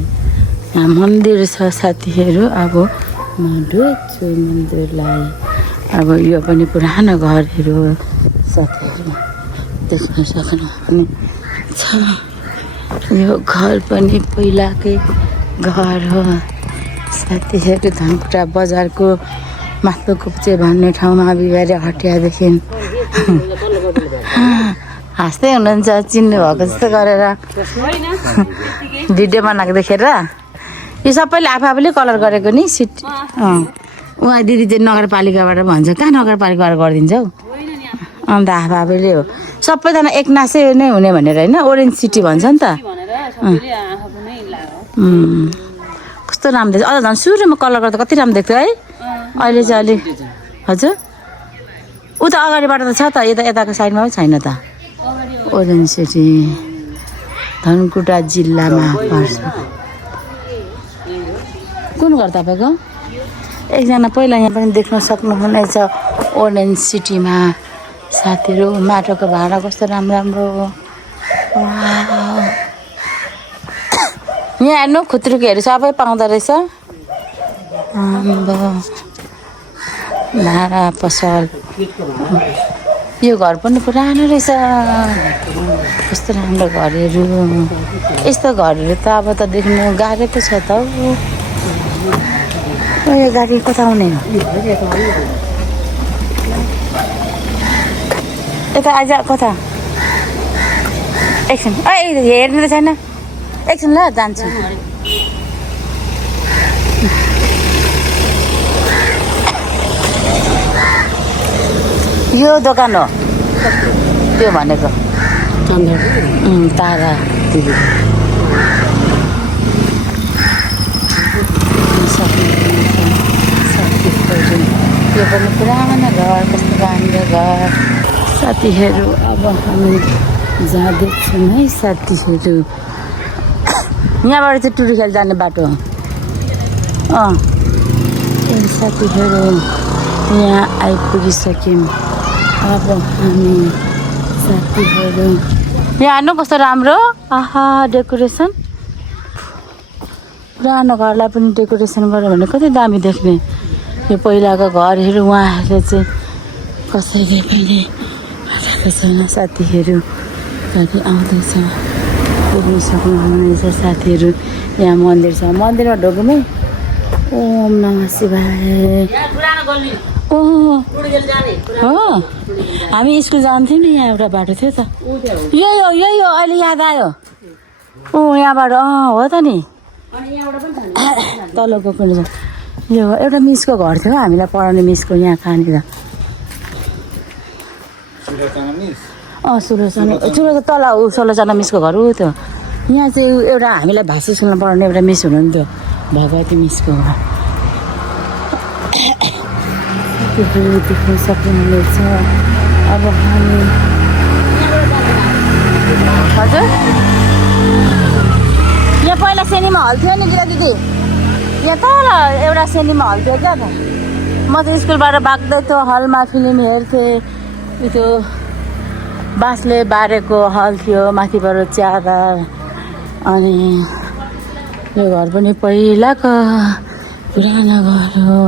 यहाँ मन्दिर छ साथीहरू अब म ढोक्छु मन्दिरलाई अब यो पनि पुरानो घरहरू हो साथीहरू देख्न सक्नुहुनेछ यो घर पनि पहिलाकै घर हो साथीहरू धनकुटा बजारको माथिल्लो कुप्चे भन्ने ठाउँमा बिहिबारे हटियादेखि हाँस्दै हुनुहुन्छ चिन्नु भएको जस्तो गरेर भिडियो बनाएको देखेर यो सबैले आफूले कलर गरेको नि सिट उहाँ दिदी चाहिँ नगरपालिकाबाट भन्छ कहाँ नगरपालिकाबाट गरिदिन्छ हौ अन्त आफूले हो सबैजना एकनासै नै हुने भनेर होइन ओरेन्ज सिटी भन्छ नि त कस्तो राम्रो देख्छ अझ झन् सुरुमा कलर गर्दा कति राम्रो देख्थ्यो है अहिले चाहिँ अलिक हजुर उता अगाडिबाट त छ त यताको साइडमा पनि छैन त ओरेन्ज सिटी धनकुटा जिल्लामा पर्छ कुन घर तपाईँको एकजना पहिला यहाँ पनि देख्न सक्नुहुनेछ ओरेन्ज सिटीमा साथीहरू माटोको भाँडा कस्तो राम्रो राम्रो यहाँ हेर्नु खुत्रुकेहरू सबै पाउँदो रहेछ भाँडा पसल यो घर पनि पुरानो रहेछ कस्तो राम्रो घरहरू यस्तो घरहरू त अब त देख्नु गाह्रो पो छ त हौ यो गाडी कता आउने हो यता आज कता एकछिन हेर्नु त छैन एकछिन ल जान्छु यो दोकान हो त्यो भनेको तारा दिदी यो पनि पुरानो घर कस्तो राम्रो घर साथीहरू अब हामी जाँदैछौँ है साथीहरू यहाँबाट चाहिँ टुरी खेल जाने बाटो हो साथीहरू यहाँ आइपुगिसक्यौँ अब हामी साथीहरू यहाँ हेर्नु कस्तो राम्रो आहा डेकोरेसन पुरानो घरलाई पनि डेकोरेसन गर्यो भने कति दामी देख्ने यो पहिलाको घरहरू उहाँहरूले चाहिँ कसैले पनि हटाएको छैन साथीहरू गाडी आउँदैछ पुग्न सक्नुहुनेछ साथीहरू यहाँ मन्दिर छ मन्दिरमा ढोक्नु ओम नमः शिवाय हो हामी स्कुल जान्थ्यौँ नि यहाँ एउटा बाटो थियो त यही हो अहिले याद आयो यहाँबाट हो त नि तलको कुनै यो एउटा मिसको घर थियो हामीलाई पढाउने मिसको यहाँ कहाँनिर सुलोचना तल सोलोचना मिसको घर ऊ त्यो यहाँ चाहिँ एउटा हामीलाई भाषा स्कुलमा पढाउने एउटा मिस हुनुहुन्थ्यो भगवती मिसको घर देख्न सक्नुहुनेछ अब हामी हजुर यहाँ पहिला सिनेमा हल थियो नि गिरा दिदी यहाँ तल एउटा सिनेमा हल थियो क्या त म त स्कुलबाट भाग्दै थियो हलमा फिल्म हेर्थेँ त्यो बाँसले बारेको हल थियो माथिबाट च्यादर अनि यो घर पनि पहिलाको पुरानो घर हो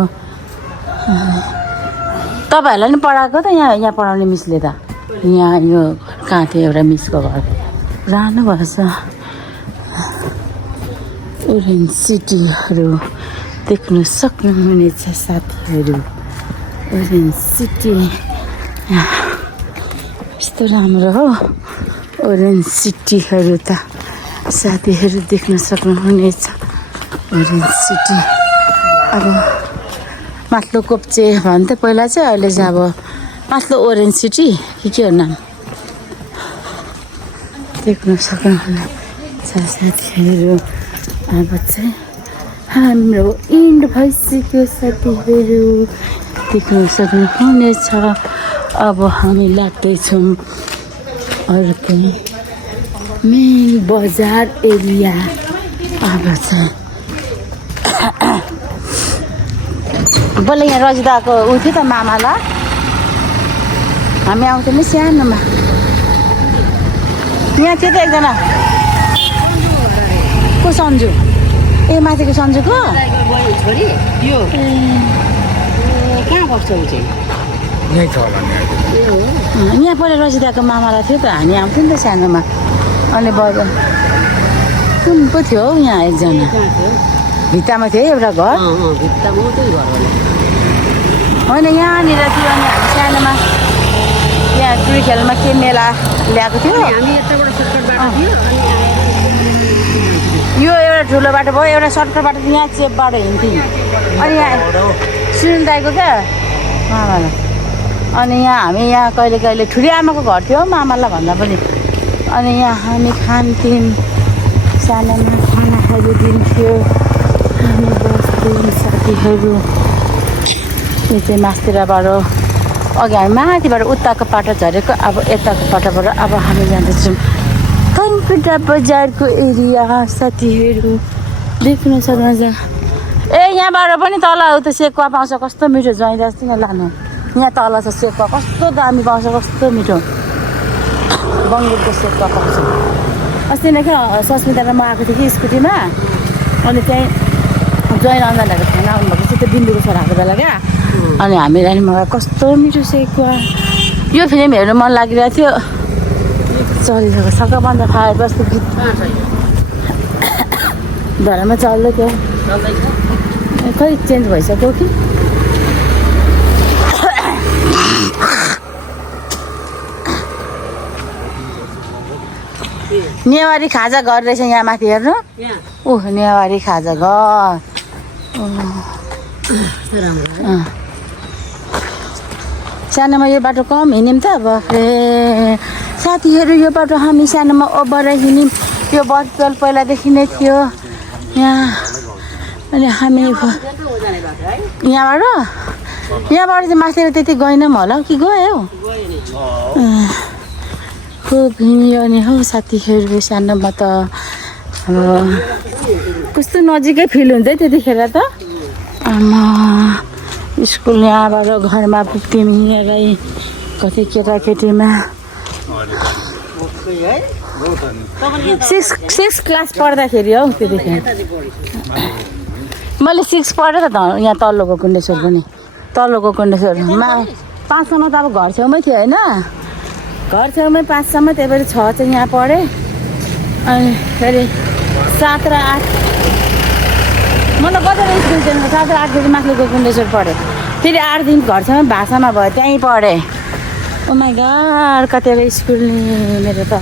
तपाईँहरूलाई नि पढाएको त यहाँ पढाउने मिसले त यहाँ यो कहाँ थियो एउटा मिसको घर पुरानो भएछ ओरेन्ज सिटीहरू देख्न सक्नुहुनेछ साथीहरू ओरेन्ज सिटी यस्तो राम्रो हो ओरेन्ज सिटीहरू त साथीहरू देख्न सक्नुहुनेछ ओरेन्ज सिटी अब माथिल्लो कोप्चे भन्थ्यो पहिला चाहिँ अहिले चाहिँ अब माथिल्लो ओरेन्ज सिटी के हो नाम देख्न सक्नुहुनेछ साथीहरू अब चाहिँ हाम्रो इन्ड भइसक्यो साथीहरू देख्न सक्नुहुनेछ अब हामी लाग्दैछौँ अर्को मेन बजार एरिया अब चाहिँ बल्ल यहाँ रजिताको उ थियो त मामाला हामी आउँथ्यौँ नि सानोमा यहाँ थियो त एकजना को सन्जु ए माथिको सन्जुको छोरी यो कहाँ बस्छ ऊ चाहिँ यहीँ छ होला नि यहाँ पऱ्यो रजिताको मामालाई थियो त हामी आउँथ्यौँ नि त सानोमा अनि बजार कुन पो थियो हौ यहाँ एकजना भित्तामा थियो एउटा घर भित्तामा त्यही घर होला होइन यहाँनिर थियो अनि हामी सानोमा यहाँ टुरी खेलमा के मेला ल्याएको थियो हामी यताबाट सर्टकट बाटो थियो यो एउटा ठुलो बाटो भयो एउटा सर्टकट बाटो यहाँ चेपबाट हिँड्थ्यौँ अनि यहाँ सुनिल दाईको क्या मामालाई अनि यहाँ हामी यहाँ कहिले कहिले ठुली आमाको घर थियो मामालाई भन्दा पनि अनि यहाँ हामी खान्थ्यौँ सानोमा खानाहरू दिन्थ्यो हामी बस्थ्यौँ साथीहरू यो चाहिँ मास्तिरबाट अघि हामी माथिबाट उताको पाटो झरेको अब यताको पाटोबाट अब हामी जाँदैछौँ कन्पुटा बजारको एरिया साथीहरू देख्नु सक्नुहुन्छ ए यहाँबाट पनि तल उता सेकुवा पाउँछ कस्तो मिठो ज्वाइँ जस्तो यहाँ लानु यहाँ तल छ सेकुवा कस्तो दामी पाउँछ कस्तो मिठो बङ्गुरको सेकुवा पाउँछ अस्ति नै क्या सस्मिता र म आएको थिएँ कि स्कुटीमा अनि त्यहीँ ज्वाइन अन्जानहरू खाना आउनुभएको थियो त्यो बिन्दुको छोराको बेला क्या अनि हामीलाई नि मलाई कस्तो मिठो सेकुवा यो फिल्म हेर्नु मन लागिरहेको थियो चलिसक्यो सका बन्द खाए जस्तो गीत घरमा चल्दै थियो खै चेन्ज भइसक्यो कि नेवारी खाजा घर रहेछ यहाँ माथि हेर्नु ओह नेवारी खाजा घर सानोमा यो बाटो कम हिँड्यौँ त अब ए साथीहरू यो बाटो हामी सानोमा ओभर हिँड्यौँ यो बटल पहिलादेखि नै थियो यहाँ अनि हामी यहाँबाट चाहिँ माथि त्यति गएनौँ होला हौ कि गयो खुब हिँड्यो नि हौ साथीहरू सानोमा त अब कस्तो नजिकै फिल हुन्छ है त्यतिखेर त आमा स्कुल यहाँबाट घरमा पुग्थ्यौँ हिँडेरै कति केटाकेटीमा 6 क्लास पढ्दाखेरि हौ त्यतिखेर मैले 6 पढेँ त यहाँ तल्लोको कुण्डेश्वर पनि तल्लोको कुण्डेश्वरमा 5 सम्म त अब घर छेउमै थियो होइन घर छेउमै 5 सम्म त्यही भएर 6 चाहिँ यहाँ पढेँ अनि फेरि 7 र 8 मलाई कतिवटा स्कुल चाहिँ 7 र 8 देखि माथिको कुण्डेश्वर पढेँ फेरि 8 दिन घर छेउमै भाषामा भयो त्यहीँ पढेँ ओ माई गॉड कतिवटा स्कुल नि मेरो त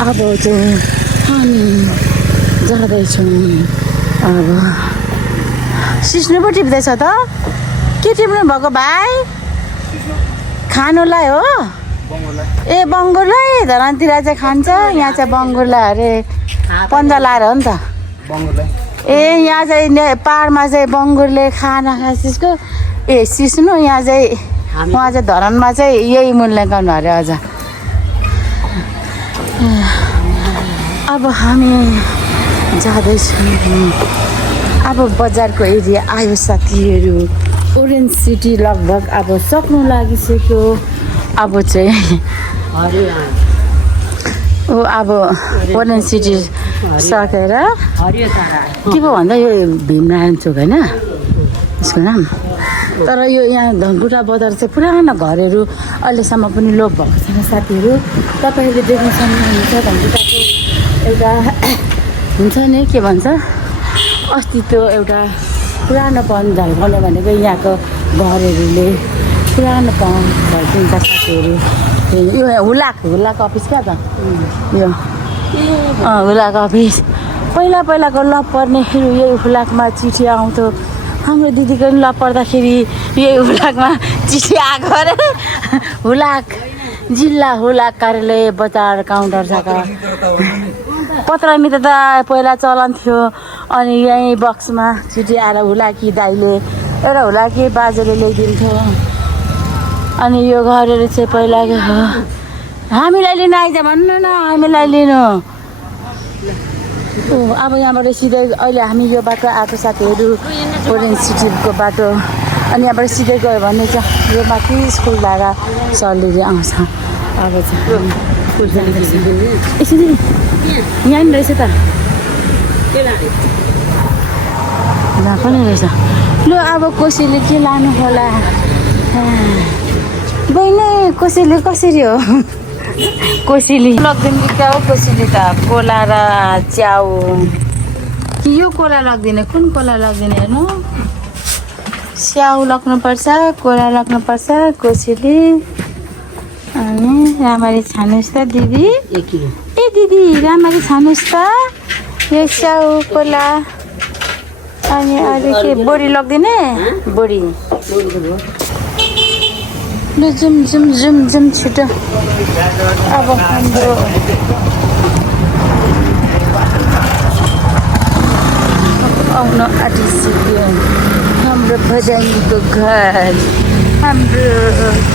अब चाहिँ हामी जाँदैछौँ अब सिस्नु पो टिप्दैछ त के टिप्नु भएको भाइ खानुलाई हो ए बङ्गुरलाई धरानतिर चाहिँ खान्छ यहाँ चाहिँ बङ्गुरलाई अरे पन्जा लाएर हो नि त ए यहाँ चाहिँ पाहाडमा चाहिँ बङ्गुरले खाना खान्छ त्यसको ए सिस्नु यहाँ चाहिँ उहाँ चाहिँ धरानमा चाहिँ यही मूल्याङ्कन अरे अझ अब हामी जाँदैछौँ अब बजारको एरिया आयो साथीहरू ओरेन्ज सिटी लगभग अब सक्नु लागिसक्यो अब चाहिँ अब ओरेन्ज सिटी सकेर के पो भन्दा यो भीमनारायण चोक होइन यसको नाम तर यो यहाँ धनकुटा बजार चाहिँ पुरानो घरहरू अहिलेसम्म पनि लोप भएको छैन साथीहरू तपाईँहरूले देख्न सक्नुहुन्छ धनकुटाको एउटा हुन्छ नि के भन्छ अस्तित्व एउटा पुरानोपन झल्काउने भनेको यहाँको घरहरूले पुरानोपन झल्किन्छ साथीहरू यो हुलाक अफिस क्या त यो हुलाक अफिस पहिलाको लप पर्नेखेरि यही हुलाकमा चिठी आउँथ्यो हाम्रो दिदीको पनि लप पर्दाखेरि यही हुलाकमा चिठी आएको अरे हुलाक जिल्ला हुलाक कार्यालय बजार काउन्टर शाखा पत्रमी त पहिला चलन थियो अनि यहीँ बक्समा छुट्टी आएर हुलाकी दाइले एउटा हुलाकी बाजेले ल्याइदिन्थ्यो अनि यो घरहरू चाहिँ पहिलाको हो हामीलाई लिन आइज भन्नु न हामीलाई लिनु अब यहाँबाट सिधै अहिले हामी यो बाटो आएको साथीहरू ओरेन्ज सिटीको बाटो अनि यहाँबाट सिधै गयो भने चाहिँ यो माथि स्कुल धारा सरले आउँछ अब चाहिँ यसरी यहाँ नि रहेछ त जहाँ पनि रहेछ लु अब कसैले के लानु होला बहिनी कसैले कसरी हो कोसेली लगिदिने क्या हो कोसेली त कोला र च्याउ कि यो कोला लगिदिने कुन कोला लगिदिने हेर्नु स्याउ लग्नुपर्छ कोला लग्नुपर्छ कोसेली अनि राम्ररी छान्नुहोस् त दिदी ए दिदी राम्ररी छान्नुहोस् त यो स्याउ कोला अनि अरू के बोडी लगिदिने बोडी लु जुम जुम जुम जुम छिटो अब हाम्रो आउन आँटिसक्यो हाम्रो भजानीको घर हाम्रो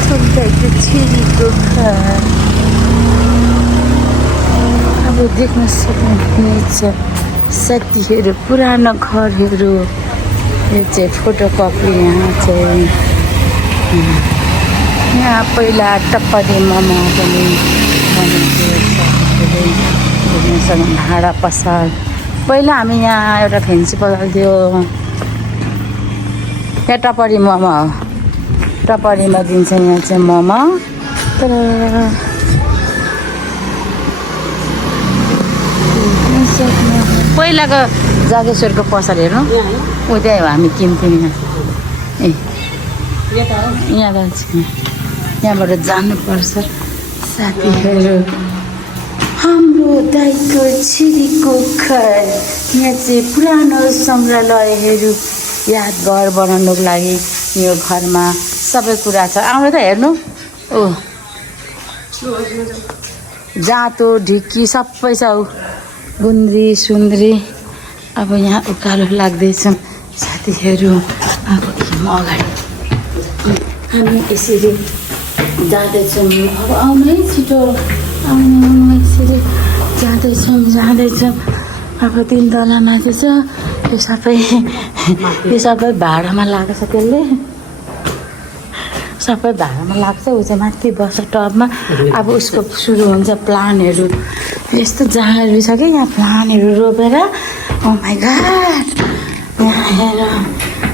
ठुल्दाको छिरीको घर अब देख्न सक्नुहुनेछ साथीहरू पुरानो घरहरू यो चाहिँ फोटो कपी यहाँ चाहिँ यहाँ पहिला टप्परी मोमो पनि बनेको भाडा पसल पहिला हामी यहाँ एउटा फेन्सी पसल थियो यहाँ टप्परी मोमो हो टप्परीमा दिन्छ यहाँ चाहिँ मोमो तर पहिलाको जागेश्वरको पसल हेर्नु उतै हो हामी किन्थ्यौँ यहाँ ए यहाँ जान्छ यहाँबाट जानुपर्छ साथीहरू हाम्रो दाइको छिरीको घर यहाँ चाहिँ पुरानो सङ्ग्रहालयहरू यादगार बनाउनुको लागि यो घरमा सबै कुरा छ आउनु त हेर्नु ओ जाँतो ढिक्की सबै छ गुन्द्री सुन्द्री अब यहाँ उकालो लाग्दैछन् साथीहरू अब म अगाडि हामी यसरी जाँदैछौँ अब आउनु है छिटो आउनु यसरी जाँदैछौँ अब 3 तला माथि छ यो सबै भाडामा लाग्छ त्यसले सबै भाडामा लाग्छ ऊ चाहिँ माथि बस्छ टपमा अब उसको सुरु हुन्छ प्लानहरू यस्तो जग्गाहरू छ कि यहाँ प्लानहरू रोपेर ओ माई गॉड यहाँ हेर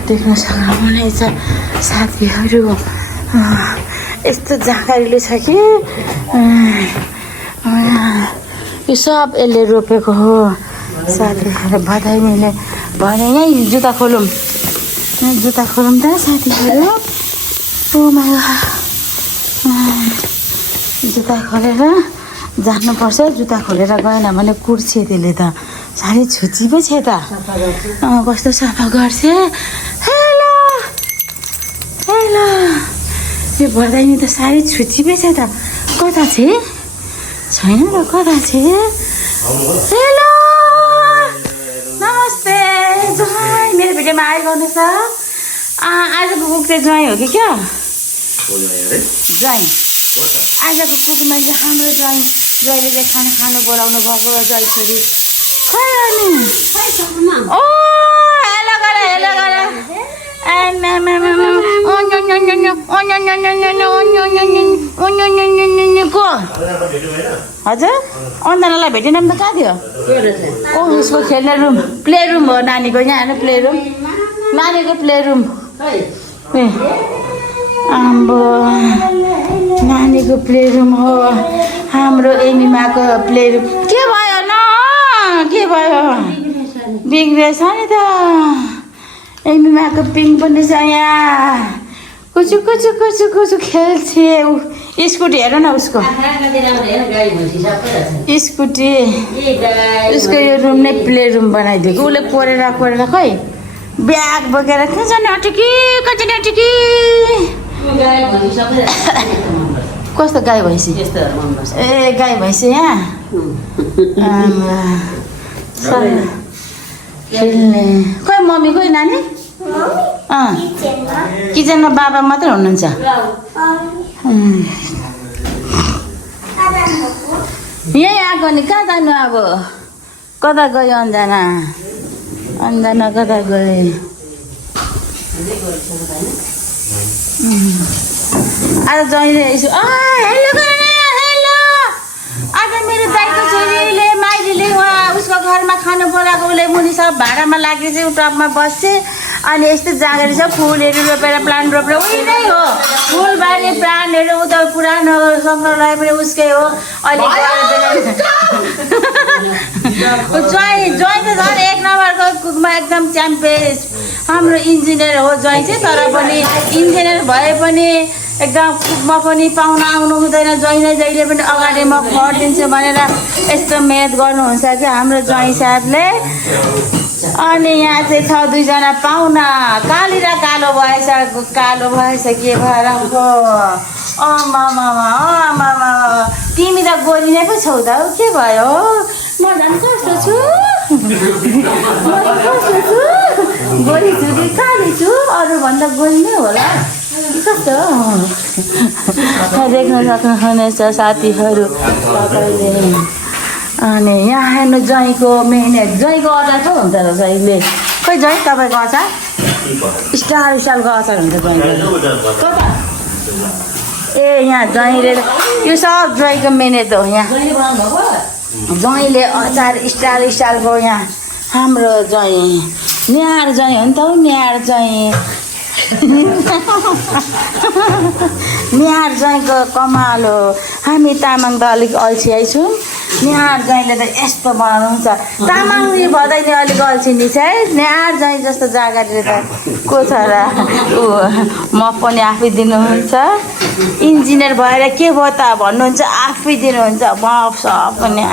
देख्न सक्नुहुनेछ साथीहरू यस्तो जग्गाहरू छ कि यो सब यसले रोपेको हो साथीहरू बधाईले भने यहीँ जुत्ता खोलौँ त साथीहरू ओ माई गॉड जुत्ता खोलेर जानुपर्छ जुत्ता खोलेर गएन भने कुर्छ त्यसले त साह्रै छुची पो छ त कस्तो सफा गर्छ हेलो हेलो यो भर्दाइनी त साह्रै छुची पो छ त कता छ छैन र कता छ हेलो नमस्ते ज्वाइँ मेरो भिडियोमा आइ गर्नुहोस् त आजको कुक चाहिँ ज्वाइँ हो कि क्या ज्वाइँ आजको कुकमा चाहिँ हाम्रो ज्वाइँ जहिले चाहिँ खाना खानु बोलाउनु भएको ज्वाइँ छोरी खै अनि ओ हेलो गर को हजुर अन्जनालाई भेटेन त कहाँ थियो ओ उसको खेल्ने रुम प्ले रुम हो नानीको यहाँ हेर्नु प्ले रुम नानीको प्ले रुम ए आम्बो नानीको प्ले रुम हो हाम्रो एमिमाको प्ले रुम के भयो न के भयो बिग्रेछ नि त एमिमाको पिङ पनि छ यहाँ कुचु कुचु कुचु कुचु खेल्छे स्कुटी हेर न उसको स्कुटी उसको यो रुम नै प्ले रुम बनाइदिएको उसले कोरेर खै ब्याग बोकेर कहाँ जाने अटकी कस्तो गाई भैँसी यस्तोहरू मनपर्छ ए गाई भैँसी यहाँ खेल्ने खोइ मम्मी खोइ नानी किचनमा बाबा मात्रै हुनुहुन्छ यहीँ आएको नि कहाँ जानु अब कता गयो अन्जना अन्जना कता गए आज जहिले यसो हेलो हेलो आज मेरो दाइको छोरीले माइलीले उहाँ उसको घरमा खानु बोलाएको उसले मुनि सब भाडामा लागेको चाहिँ टपमा बस्छ अनि यस्तो जाँगरी छ फुलहरू रोपेर प्लान्ट रोपेर उही नै हो फुलबारी प्लान्टहरू उता पुरानो सङ्ग्रहालय पनि उसकै हो अहिले ज्वाइँ ज्वाइँ त झन् एक नम्बरको कुकमा एकदम च्याम्पियन हाम्रो इन्जिनियर हो ज्वाइँ चाहिँ तर पनि इन्जिनियर भए पनि एकदम कुकमा पनि पाहुना आउनु हुँदैन ज्वाइँलाई जहिले पनि अगाडि म खटिदिन्छु भनेर यस्तो मेहनत गर्नुहुन्छ कि हाम्रो ज्वाइँ साहबले अनि यहाँ चाहिँ छ दुईजना पाहुना काली र कालो भएछ के भएर मामा तिमी त गोली नै पो छौ त हौ के भयो म झन् कस्तो छु गोली छु कि काली छु अरूभन्दा गोली नै होला कस्तो देख्न सक्नुहुनेछ साथीहरू तपाईँले अनि यहाँ हेर्नु ज्वाइँको मेहनत ज्वाइँको अचार पो हुन्छ त ज्वाइँले खोइ ज्वाइँ तपाईँको अचार स्टार स्टाइलको अचार हुन्छ ज्वाइँको ए यहाँ ज्वाइँले यो सब ज्वाइँको मेहनत हो यहाँ ज्वाइँले अचार स्टाइल स्टाइलको यहाँ हाम्रो ज्वाइँ न्याहार ज्वाइँ हो नि त हौ न्याहार ज्वाइँ न्याहार ज्वाइँको कमाल हो हामी तामाङ त अलिक अल्छियै छौँ न्याहार ज्वाइँले त यस्तो बनाउनुहुन्छ तामाङ भदै नि अलिक अल्छिनी छ है न्याहार ज्वाइँ जस्तो जाँगरीले त को छ र ऊ म पनि आफै दिनुहुन्छ इन्जिनियर भएर के भयो त भन्नुहुन्छ आफै दिनुहुन्छ म सब पनि